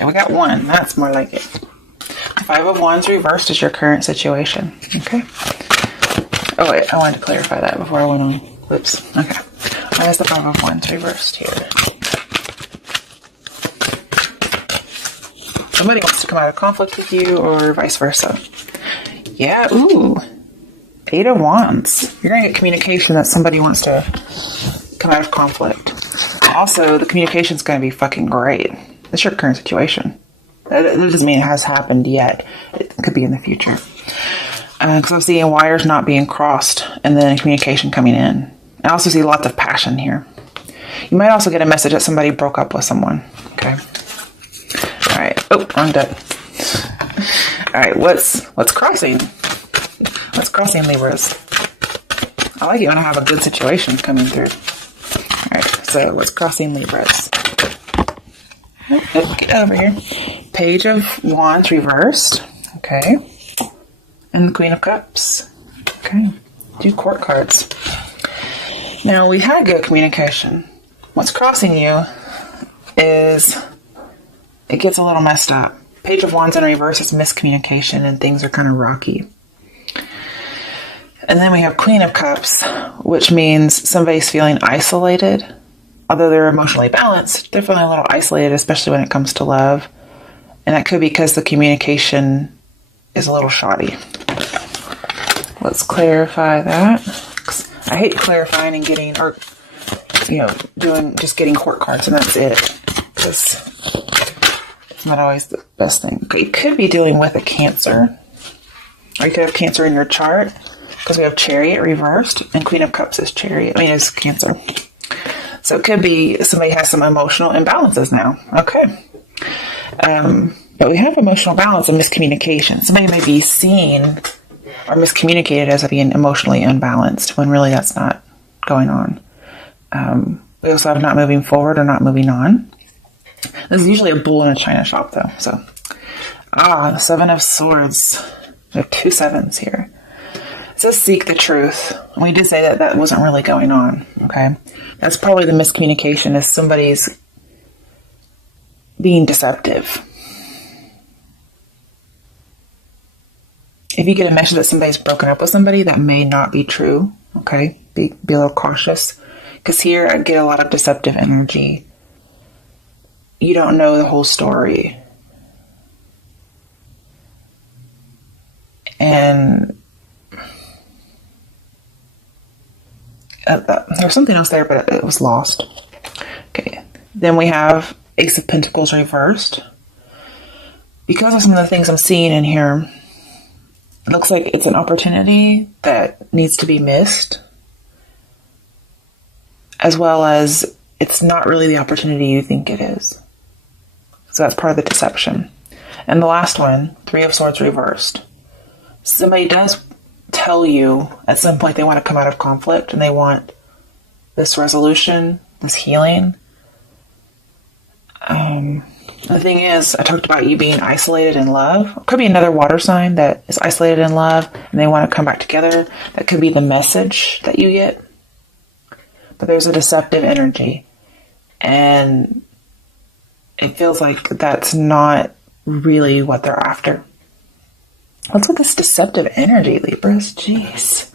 Okay, we got 1. That's more like it. 5 of Wands reversed is your current situation. Okay. Oh, wait. I wanted to clarify that before I went on. Whoops. Okay. Why is the 5 of Wands reversed here? Somebody wants to come out of conflict with you or vice versa. Yeah. Ooh. 8 of Wands. You're going to get communication that somebody wants to come out of conflict. Also, the communication is going to be fucking great. That's your current situation. That doesn't mean it has happened yet. It could be in the future. Because I'm seeing wires not being crossed and then communication coming in. I also see lots of passion here. You might also get a message that somebody broke up with someone. Okay. All right. Oh, wrong deck. All right. What's crossing? What's crossing, Libras? I like it when I have a good situation coming through. All right. So what's crossing, Libras? Oh, get over here. Page of Wands reversed. Okay. And the Queen of Cups. Okay. 2 court cards. Now, we had good communication. What's crossing you is it gets a little messed up. Page of Wands in reverse is miscommunication and things are kind of rocky. And then we have Queen of Cups, which means somebody's feeling isolated. Although they're emotionally balanced, they're feeling a little isolated, especially when it comes to love. And that could be because the communication is a little shoddy. Let's clarify that. I hate clarifying and getting, or, just getting court cards and that's it. Because it's not always the best thing. Okay, you could be dealing with a Cancer. Or you could have Cancer in your chart. Because we have Chariot reversed. And Queen of Cups is Chariot. Is Cancer. So it could be somebody has some emotional imbalances now. Okay. But we have emotional balance and miscommunication. Somebody may be seen or miscommunicated as being emotionally unbalanced when really that's not going on. We also have not moving forward or not moving on. This is usually a bull in a china shop though. So, the 7 of Swords. We have 2 sevens here. It says seek the truth. And we did say that wasn't really going on. Okay. That's probably the miscommunication is somebody's being deceptive. If you get a message that somebody's broken up with somebody, that may not be true. Okay. Be a little cautious. Because here I get a lot of deceptive energy. You don't know the whole story. And there's something else there, but it was lost. Okay. Then we have Ace of Pentacles reversed. Because of some of the things I'm seeing in here, it looks like it's an opportunity that needs to be missed. As well as it's not really the opportunity you think it is. So that's part of the deception. And the last one, 3 of Swords reversed. Somebody does tell you at some point they want to come out of conflict and they want this resolution, this healing. The thing is, I talked about you being isolated in love. It could be another water sign that is isolated in love and they want to come back together. That could be the message that you get. But there's a deceptive energy. And it feels like that's not really what they're after. What's with this deceptive energy, Libras? Jeez.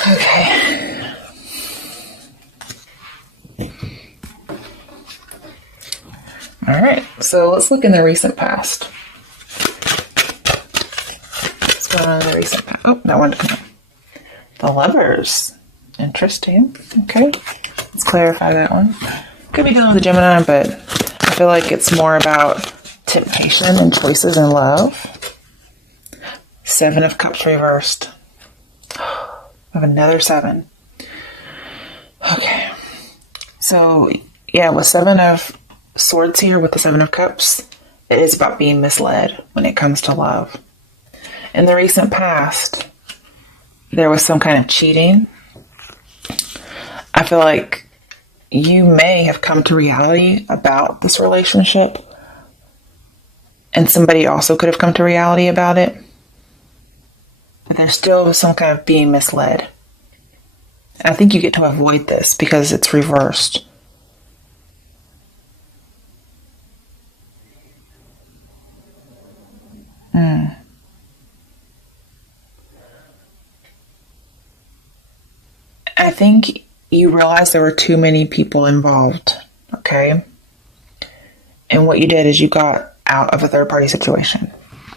Okay. All right. So let's look in the recent past. What's going on in the recent past? Oh, that one. The Lovers. Interesting. Okay. Let's clarify that one. Could be dealing with a Gemini, but I feel like it's more about temptation and choices in love. 7 of Cups reversed. I have another 7. Okay. So, yeah, with 7 of Swords here, with the 7 of Cups, it is about being misled when it comes to love. In the recent past, there was some kind of cheating. I feel like you may have come to reality about this relationship, and somebody also could have come to reality about it. But there's still some kind of being misled. And I think you get to avoid this because it's reversed. think you realized there were too many people involved, okay? And what you did is you got out of a third-party situation,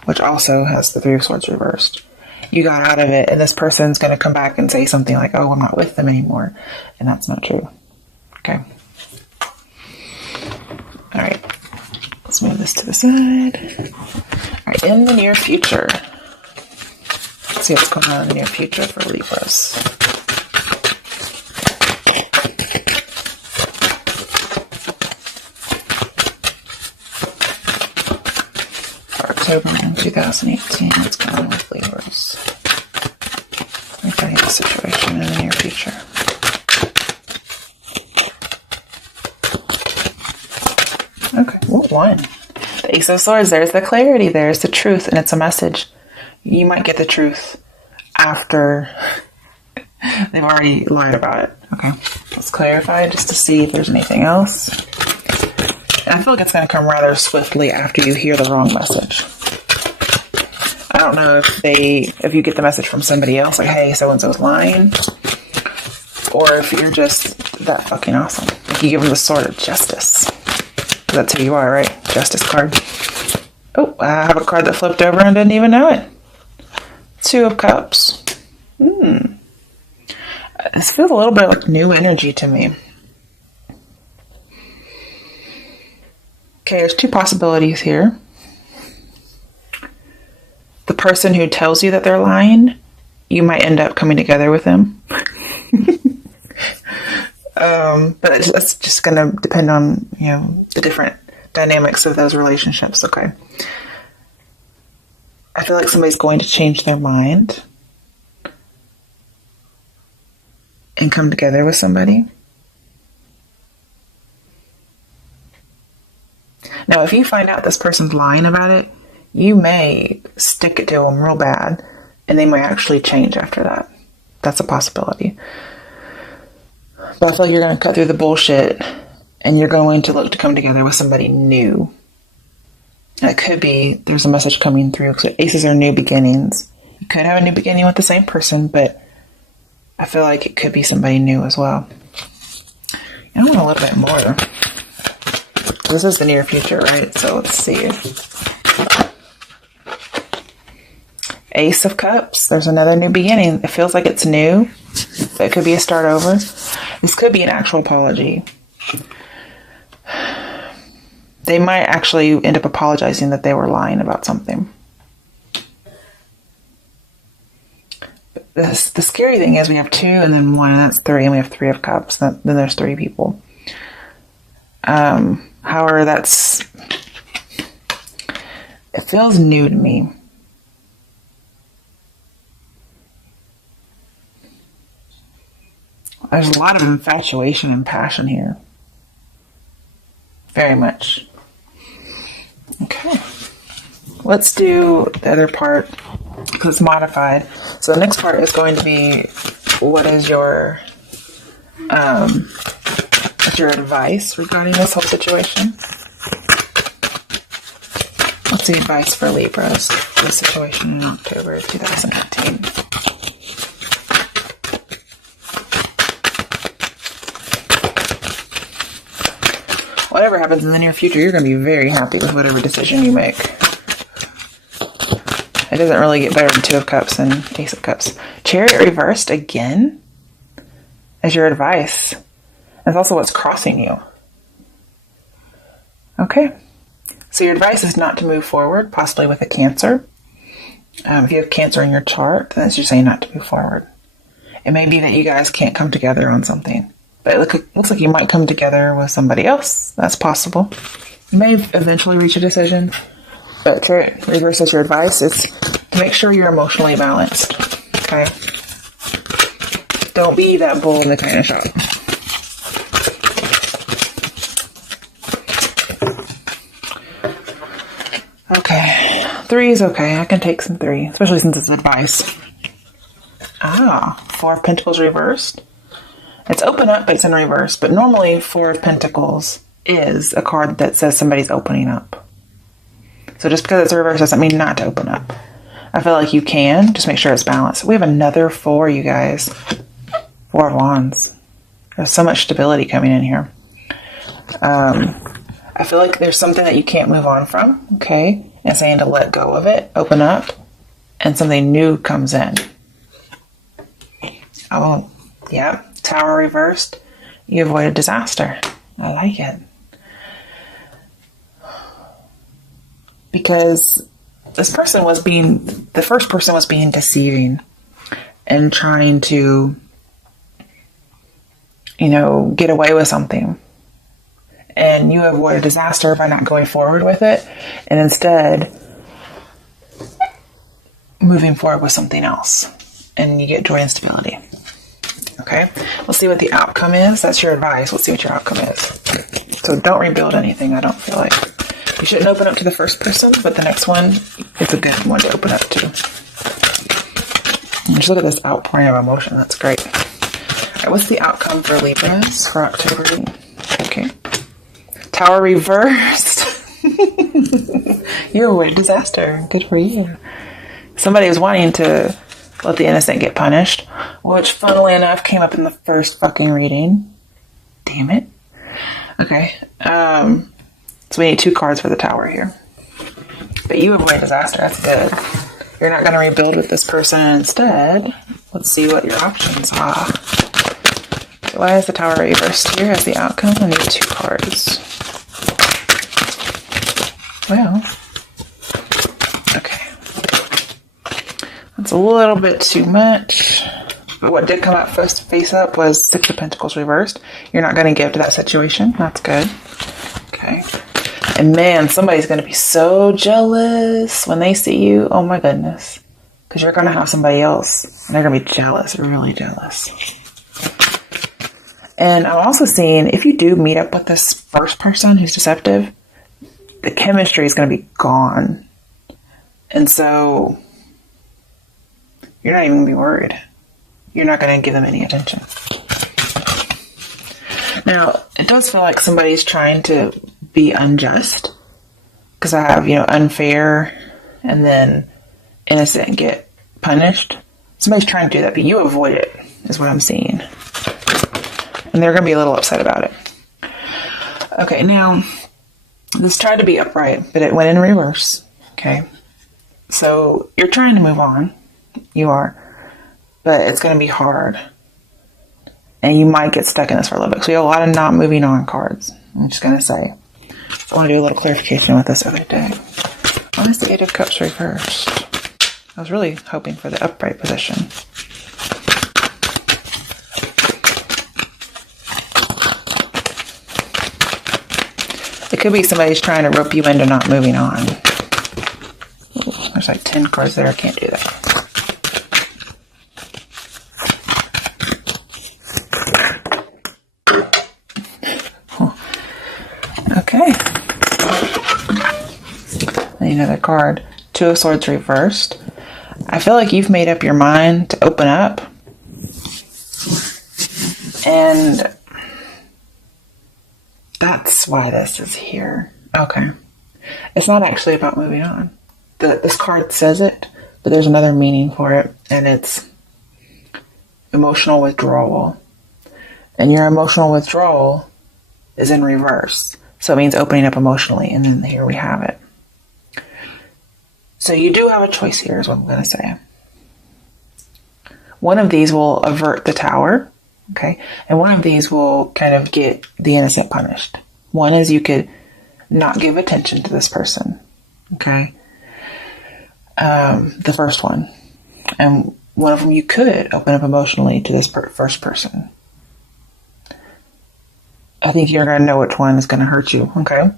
which also has the Three of Swords reversed. You got out of it, and this person's going to come back and say something like, oh, I'm not with them anymore. And that's not true. Okay. All right. Let's move this to the side. All right. In the near future. Let's see what's going on in the near future for Libras. October 2018. What's going on with Libras? Let me tell you the situation in the near future. Okay, what one? The Ace of Swords. There's the clarity. There's the truth, and it's a message. You might get the truth after they've already lied about it. Okay, let's clarify just to see if there's anything else. And I feel like it's going to come rather swiftly after you hear the wrong message. I don't know if you get the message from somebody else, like, hey, so-and-so's lying, or if you're just that fucking awesome. Like you give them the Sword of Justice. That's who you are, right? Justice card. Oh, I have a card that flipped over and didn't even know it. Two of Cups. This feels a little bit like new energy to me. Okay, there's two possibilities here. The person who tells you that they're lying, you might end up coming together with them. But it's just going to depend on, the different dynamics of those relationships. Okay. I feel like somebody's going to change their mind and come together with somebody. Now, if you find out this person's lying about it, you may stick it to them real bad, and they might actually change after that. That's a possibility. But I feel like you're going to cut through the bullshit, and you're going to look to come together with somebody new. It could be there's a message coming through, because aces are new beginnings. You could have a new beginning with the same person, but I feel like it could be somebody new as well. I want a little bit more. This is the near future, right? So let's see. Ace of Cups. There's another new beginning. It feels like it's new, but it could be a start over. This could be an actual apology. They might actually end up apologizing that they were lying about something. The scary thing is we have two and then one, and that's three, and we have Three of Cups. Then there's three people. However, it feels new to me. There's a lot of infatuation and passion here. Very much. Okay. Let's do the other part, because it's modified. So the next part is going to be, what is your advice regarding this whole situation? What's the advice for Libras for the situation in October 2018? Whatever happens in the near future, you're going to be very happy with whatever decision you make. It doesn't really get better than Two of Cups and Ace of Cups. Chariot reversed again as your advice. That's also what's crossing you. Okay. So your advice is not to move forward, possibly with a Cancer. If you have Cancer in your chart, then it's just saying not to move forward. It may be that you guys can't come together on something. But it looks like you might come together with somebody else. That's possible. You may eventually reach a decision. But Chariot reverse as your advice is to make sure you're emotionally balanced. Okay? Don't be that bull in the china shop. Okay. 3 is okay. I can take some 3, especially since it's advice. Four of Pentacles reversed. It's open up, but it's in reverse. But normally, Four of Pentacles is a card that says somebody's opening up. So just because it's reversed doesn't mean not to open up. I feel like you can. Just make sure it's balanced. We have another 4, you guys. Four of Wands. There's so much stability coming in here. I feel like there's something that you can't move on from, okay? And saying to let go of it, open up, and something new comes in. Oh, yeah. Tower reversed. You avoided disaster. I like it. Because this person was the first person was being deceiving and trying to, get away with something. And you avoid a disaster by not going forward with it, and instead moving forward with something else. And you get joy and stability. Okay? We'll see what the outcome is. That's your advice. We'll see what your outcome is. So don't rebuild anything, I don't feel like. You shouldn't open up to the first person, but the next one is a good one to open up to. Just look at this outpouring of emotion. That's great. All right, what's the outcome for Libras for October? Okay. Tower reversed. You're a weird disaster. Good for you. Somebody was wanting to let the innocent get punished, which funnily enough came up in the first fucking reading. Damn it. Okay. So we need 2 cards for the Tower here. But you avoid disaster. That's good. You're not going to rebuild with this person. Instead, let's see what your options are. So why is the Tower reversed here as the outcome? I need 2 cards. Well, okay. That's a little bit too much. But what did come out first face up was 6 of Pentacles reversed. You're not going to give to that situation. That's good. Okay. And man, somebody's going to be so jealous when they see you. Oh my goodness. Because you're going to have somebody else. And they're going to be jealous. Really jealous. And I'm also seeing, if you do meet up with this first person who's deceptive, the chemistry is going to be gone. And so you're not even going to be worried. You're not going to give them any attention. Now, it does feel like somebody's trying to be unjust. Because I have, unfair and then innocent get punished. Somebody's trying to do that, but you avoid it, is what I'm seeing. And they're going to be a little upset about it. Okay, now, this tried to be upright, but it went in reverse. Okay. So, you're trying to move on. You are. But it's going to be hard. And you might get stuck in this for a little bit. So, you have a lot of not moving on cards. I'm just going to say. I want to do a little clarification with this other day. Why is the 8 of Cups reversed? I was really hoping for the upright position. It could be somebody's trying to rope you into not moving on. Ooh, there's like 10 cards there. I can't do that. Okay. Another card. 2 of Swords reversed. I feel like you've made up your mind to open up. And that's why this is here. Okay. It's not actually about moving on. This card says it, but there's another meaning for it, and it's emotional withdrawal. And your emotional withdrawal is in reverse. So it means opening up emotionally, and then here we have it. So you do have a choice here, is what I'm going to say. One of these will avert the Tower, okay? And one of these will kind of get the innocent punished. One is you could not give attention to this person, okay? The first one. And one of them you could open up emotionally to this first person. I think you're going to know which one is going to hurt you, okay?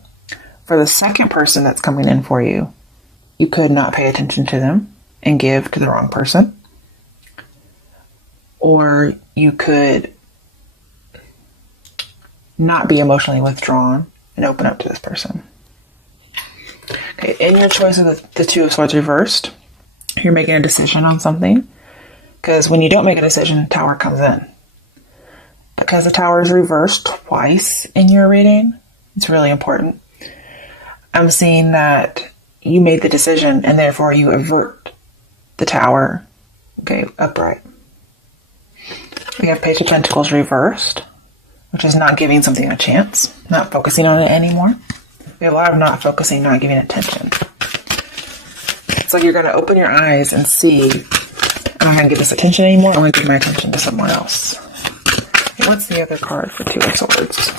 For the second person that's coming in for you, you could not pay attention to them and give to the wrong person. Or you could not be emotionally withdrawn and open up to this person. Okay, in your choice of the 2 of Swords reversed, you're making a decision on something. Because when you don't make a decision, Tower comes in. Because the Tower is reversed twice in your reading, it's really important. I'm seeing that you made the decision and therefore you avert the Tower, okay, upright. We have Page of Pentacles reversed, which is not giving something a chance, not focusing on it anymore. We have a lot of not focusing, not giving attention. It's like you're going to open your eyes and see, I'm not going to give this attention anymore. I'm going to give my attention to someone else. Okay, what's the other card for Two of Swords?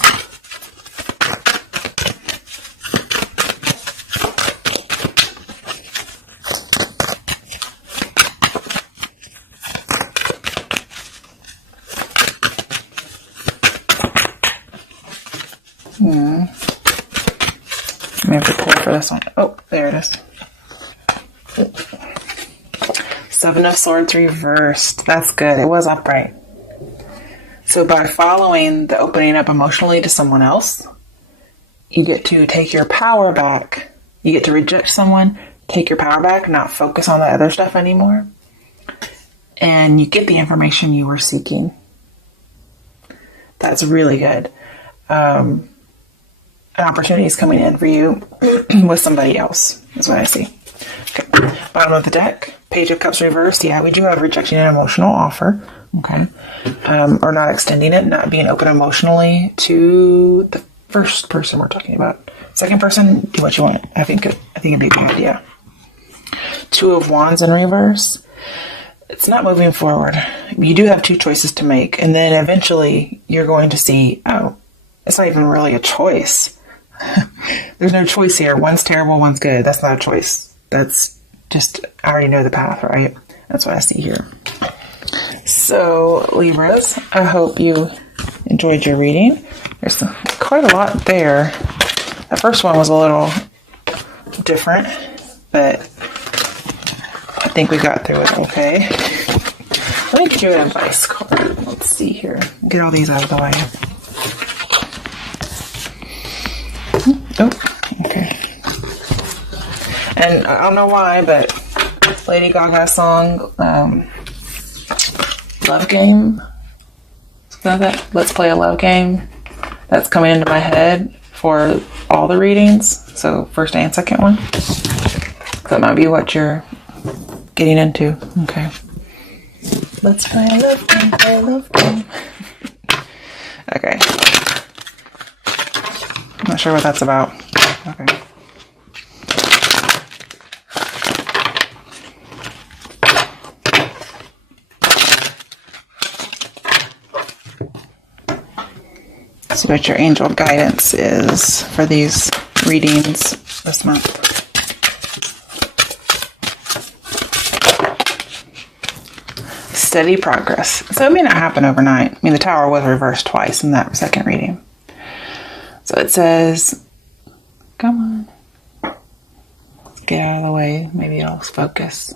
I have to pull for this one. Oh, there it is. Seven of Swords reversed. That's good. It was upright. So by following the opening up emotionally to someone else, you get to take your power back. You get to reject someone, take your power back, not focus on the other stuff anymore. And you get the information you were seeking. That's really good. An opportunity is coming in for you with somebody else, is what I see. Okay. Bottom of the deck, Page of Cups reversed. Yeah, we do have rejecting an emotional offer. Okay. Or not extending it, not being open emotionally to the first person we're talking about. Second person, do what you want. I think it'd be a good idea. Two of Wands in reverse. It's not moving forward. You do have two choices to make, and then eventually you're going to see, oh, it's not even really a choice. There's no choice here. One's terrible, one's good. That's not a choice. That's just, I already know the path, right? That's what I see here. So, Libras, I hope you enjoyed your reading. There's quite a lot there. The first one was a little different, but I think we got through it okay. Let me do an advice card. Let's see here. Get all these out of the way. Oh, okay. And I don't know why, but Lady Gaga's song, Love Game, something like that. Let's Play a Love Game. That's coming into my head for all the readings. So first and second one. That might be what you're getting into. Okay. Let's play a love game, play a love game. Okay. Not sure what that's about. Okay. See what your angel guidance is for these readings this month. Steady progress. So it may not happen overnight. I mean, the Tower was reversed twice in that second reading. So it says, come on. Let's get out of the way. Maybe I'll focus.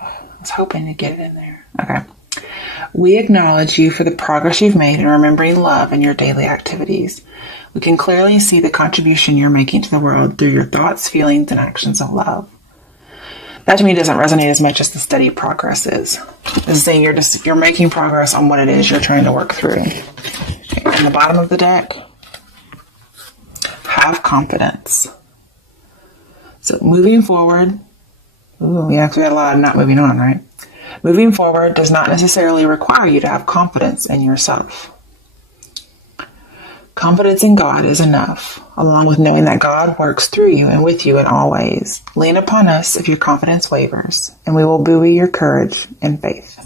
I was hoping to get it in there. Okay. We acknowledge you for the progress you've made in remembering love in your daily activities. We can clearly see the contribution you're making to the world through your thoughts, feelings, and actions of love. That to me doesn't resonate as much as the steady progress is. This is saying you're making progress on what it is you're trying to work through. Okay, on the bottom of the deck, have confidence. So moving forward, we had a lot of not moving on, right? Moving forward does not necessarily require you to have confidence in yourself. Confidence in God is enough, along with knowing that God works through you and with you in all ways. Lean upon us if your confidence wavers, and we will buoy your courage and faith.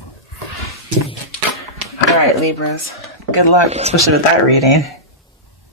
All right, Libras. Good luck, especially with that reading.